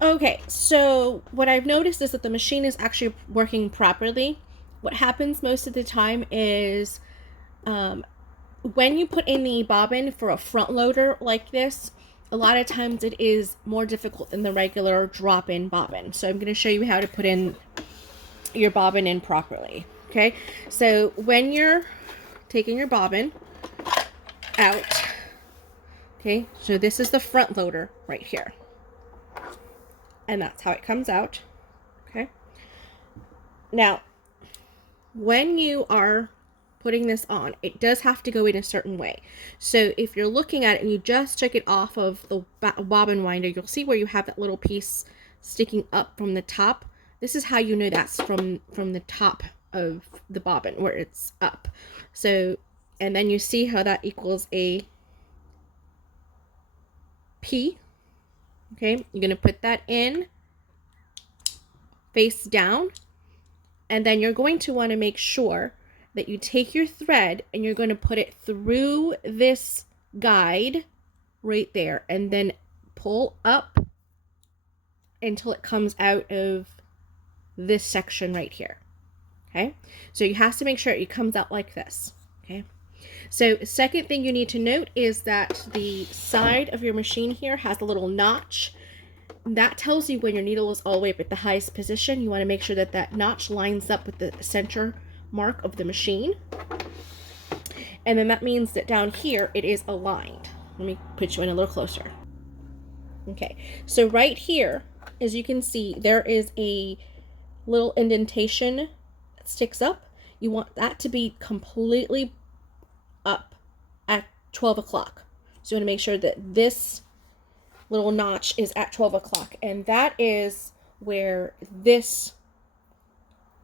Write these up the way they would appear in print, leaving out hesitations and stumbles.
Okay, so what I've noticed is that the machine is actually working properly. What happens most of the time is um, when you put in the bobbin for a front loader like this, a lot of times it is more difficult than the regular drop-in bobbin. So I'm going to show you how to put in your bobbin in properly. Okay, so when you're taking your bobbin out, okay, so this is the front loader right here. And that's how it comes out. Okay. Now, when you are putting this on, it does have to go in a certain way. So if you're looking at it and you just took it off of the bobbin winder, you'll see where you have that little piece sticking up from the top. This is how you know that's from the top of the bobbin, where it's up. So, and then you see how that equals a P. Okay, you're going to put that in face down, and then you're going to want to make sure that you take your thread and you're going to put it through this guide right there, and then pull up until it comes out of this section right here. Okay, so you have to make sure it comes out like this. Okay, so second thing you need to note is that the side of your machine here has a little notch. That tells you when your needle is all the way up at the highest position. You want to make sure that that notch lines up with the center mark of the machine. And then that means that down here it is aligned. Let me put you in a little closer. Okay, so right here, as you can see, there is a little indentation that sticks up. You want that to be completely up at 12 o'clock. So you want to make sure that this little notch is at 12 o'clock, and that is where this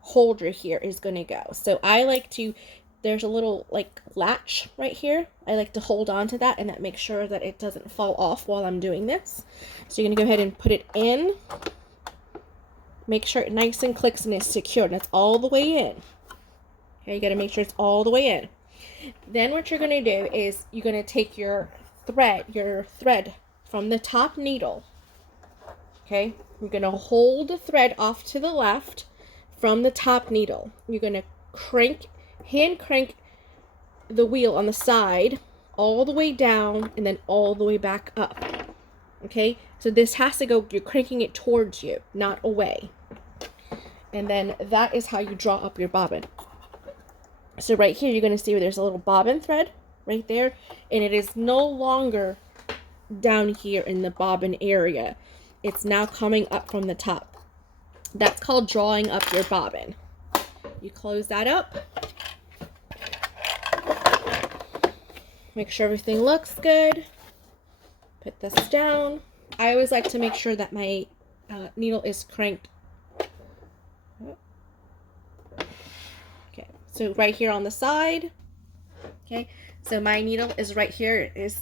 holder here is going to go. So I like to, there's a little like latch right here. I like to hold on to that, and that makes sure that it doesn't fall off while I'm doing this. So you're going to go ahead and put it in. Make sure it nice and clicks and is secure, and it's all the way in. Okay, you got to make sure it's all the way in. Then what you're going to do is you're going to take your thread from the top needle. Okay, you're going to hold the thread off to the left from the top needle. You're going to hand crank the wheel on the side all the way down and then all the way back up. Okay, so this has to go, you're cranking it towards you, not away. And then that is how you draw up your bobbin. So right here, you're going to see where there's a little bobbin thread right there, and it is no longer down here in the bobbin area. It's now coming up from the top. That's called drawing up your bobbin. You close that up. Make sure everything looks good. Put this down. I always like to make sure that my needle is cranked. Okay, so right here on the side. Okay, so my needle is right here. It is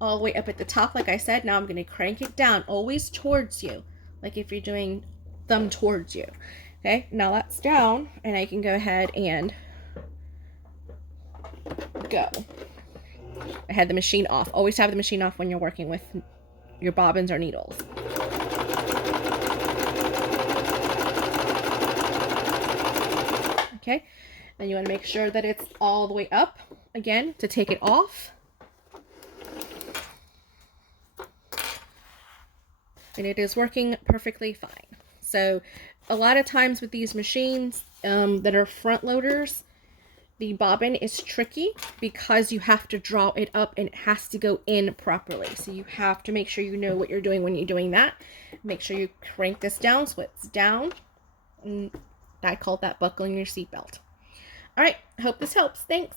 all the way up at the top, like I said. Now I'm going to crank it down, always towards you, like if you're doing thumb towards you. Okay, now that's down, and I can go ahead and go. I had the machine off. Always have the machine off when you're working with your bobbins or needles. Okay, then you want to make sure that it's all the way up again to take it off. And it is working perfectly fine. So a lot of times with these machines that are front loaders, the bobbin is tricky because you have to draw it up and it has to go in properly. So you have to make sure you know what you're doing when you're doing that. Make sure you crank this down so it's down. And I call that buckling your seatbelt. All right, I hope this helps. Thanks.